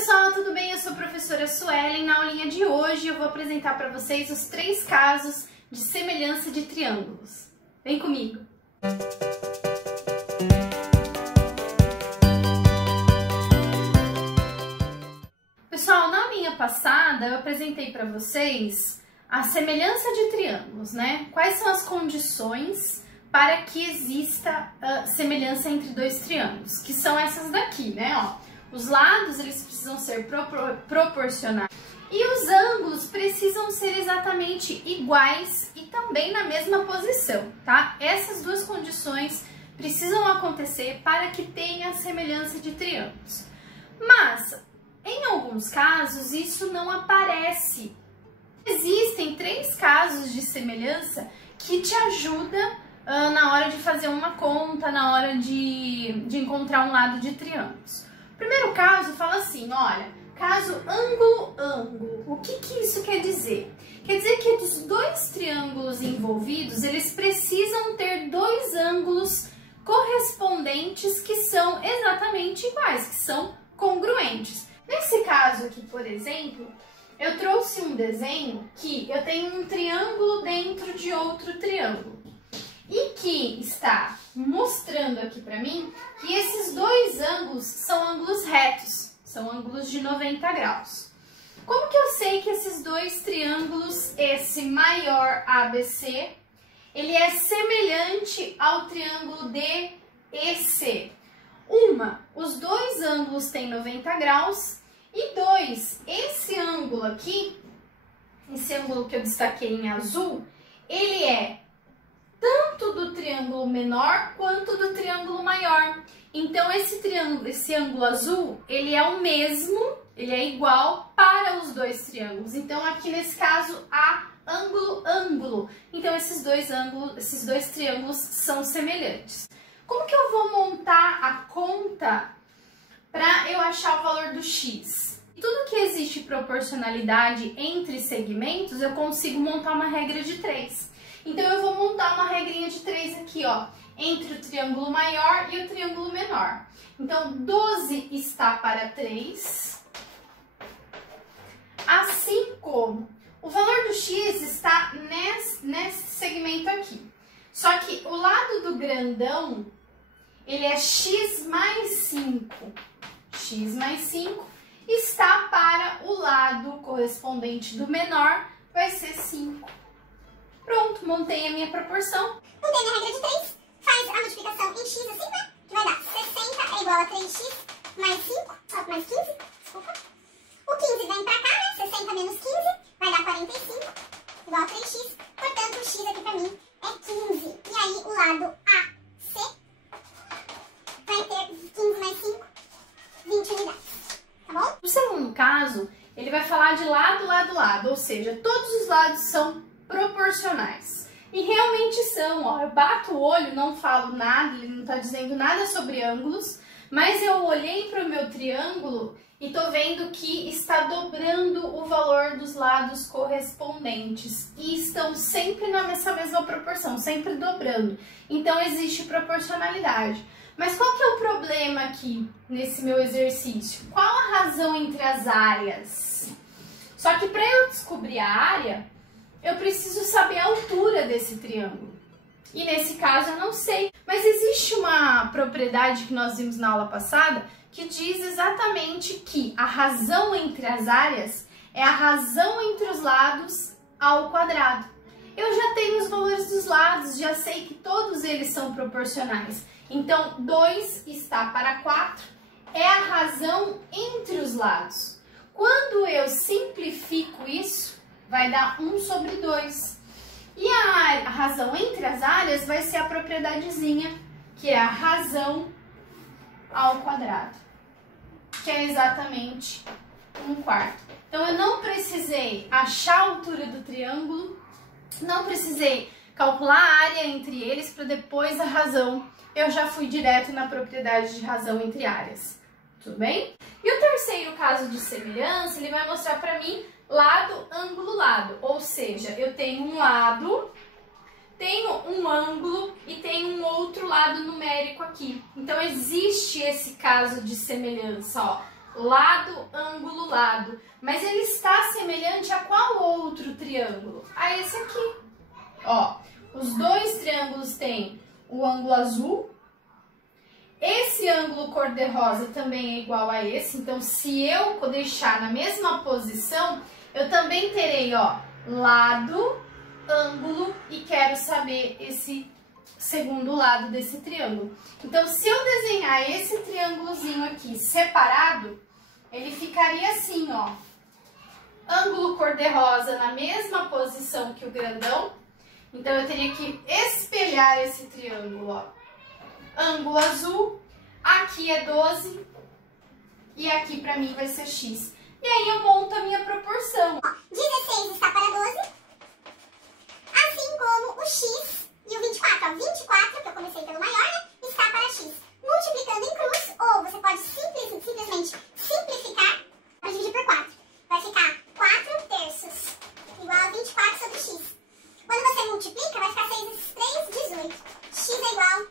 pessoal, tudo bem? Eu sou a professora Suelen. Na aulinha de hoje eu vou apresentar para vocês os 3 casos de semelhança de triângulos. Vem comigo! Pessoal, na aulinha passada eu apresentei para vocês a semelhança de triângulos, né? Quais são as condições para que exista semelhança entre 2 triângulos, que são essas daqui, né? Ó, os lados eles precisam ser proporcionais e os ângulos precisam ser exatamente iguais e também na mesma posição, tá? Essas 2 condições precisam acontecer para que tenha semelhança de triângulos. Mas, em alguns casos, isso não aparece. Existem 3 casos de semelhança que te ajudam na hora de fazer uma conta, na hora de encontrar um lado de triângulos. O primeiro caso fala assim, olha, caso ângulo-ângulo. O que isso quer dizer? Quer dizer que dos 2 triângulos envolvidos, eles precisam ter 2 ângulos correspondentes que são exatamente iguais, que são congruentes. Nesse caso aqui, por exemplo, eu trouxe um desenho que eu tenho um triângulo dentro de outro triângulo e que está mostrando aqui para mim que esses 2 ângulos são ângulos retos, são ângulos de 90 graus. Como que eu sei que esses 2 triângulos, esse maior ABC, ele é semelhante ao triângulo DEC? Os 2 ângulos têm 90 graus e 2, esse ângulo aqui, esse ângulo que eu destaquei em azul, ele é tanto do triângulo menor quanto do triângulo maior. Então esse ângulo azul, ele é o mesmo, ele é igual para os 2 triângulos. Então aqui nesse caso há ângulo-ângulo. Então esses 2 triângulos são semelhantes. Como que eu vou montar a conta para eu achar o valor do x? Tudo que existe proporcionalidade entre segmentos, eu consigo montar uma regra de 3. Então eu vou montar uma regrinha de 3 aqui, ó, entre o triângulo maior e o triângulo menor. Então 12 está para 3, assim como o valor do x está nesse segmento aqui. Só que o lado do grandão, ele é x mais 5. X mais 5 está para o lado correspondente do menor, vai ser 5. Pronto, montei a minha proporção. Montei minha regra de 3, faz a multiplicação em x assim, né? Que vai dar 60 é igual a 3x mais 5, mais 15, desculpa. O 15 vem pra cá, né? 60 menos 15 vai dar 45, igual a 3x. Portanto, o x aqui pra mim é 15. E aí, o lado AC vai ter 15 mais 5, 20 unidades. Tá bom? O segundo caso, ele vai falar de lado, lado, lado. Ou seja, todos os lados são proporcionais. E realmente são, ó, eu bato o olho, não falo nada, ele não tá dizendo nada sobre ângulos, mas eu olhei para o meu triângulo e tô vendo que está dobrando o valor dos lados correspondentes e estão sempre nessa mesma proporção, sempre dobrando. Então existe proporcionalidade. Mas qual que é o problema aqui nesse meu exercício? Qual a razão entre as áreas? Só que para eu descobrir a área, eu preciso saber a altura desse triângulo. E nesse caso eu não sei. Mas existe uma propriedade que nós vimos na aula passada que diz exatamente que a razão entre as áreas é a razão entre os lados ao quadrado. Eu já tenho os valores dos lados, já sei que todos eles são proporcionais. Então 2 está para 4 é a razão entre os lados. Quando eu simplifico isso, vai dar 1 sobre 2. E a razão entre as áreas vai ser a propriedadezinha, que é a razão ao quadrado, que é exatamente 1/4. Então, eu não precisei achar a altura do triângulo, não precisei calcular a área entre eles para depois a razão. Eu já fui direto na propriedade de razão entre áreas. Tudo bem? E o terceiro caso de semelhança, ele vai mostrar para mim lado, ângulo, lado. Ou seja, eu tenho um lado, tenho um ângulo e tenho um outro lado numérico aqui. Então, existe esse caso de semelhança, ó. lado, ângulo, lado. Mas ele está semelhante a qual outro triângulo? A esse aqui. Ó, os dois triângulos têm o ângulo azul. Esse ângulo cor-de-rosa também é igual a esse. Então, se eu deixar na mesma posição, eu também terei, ó, lado, ângulo e quero saber esse segundo lado desse triângulo. Então, se eu desenhar esse triângulozinho aqui separado, ele ficaria assim, ó. Ângulo cor-de-rosa na mesma posição que o grandão. Então, eu teria que espelhar esse triângulo, ó. Ângulo azul, aqui é 12 e aqui pra mim vai ser x. E aí eu monto a minha proporção. Ó, 16 está para 12, assim como o x e o 24. Ó, 24, que eu comecei pelo maior, né, está para x. Multiplicando em cruz, ou você pode simplesmente simplificar para dividir por 4. Vai ficar 4 terços, igual a 24 sobre x. Quando você multiplica, vai ficar 6 vezes 3, 18. X é igual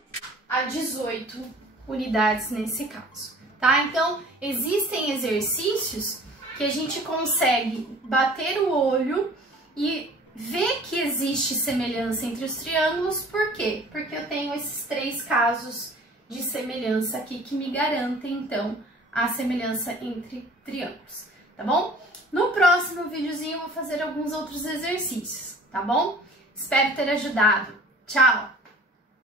a 18 unidades nesse caso, tá? Então, existem exercícios que a gente consegue bater o olho e ver que existe semelhança entre os triângulos. Por quê? Porque eu tenho esses 3 casos de semelhança aqui que me garantem, então, a semelhança entre triângulos, tá bom? No próximo videozinho eu vou fazer alguns outros exercícios, tá bom? Espero ter ajudado. Tchau!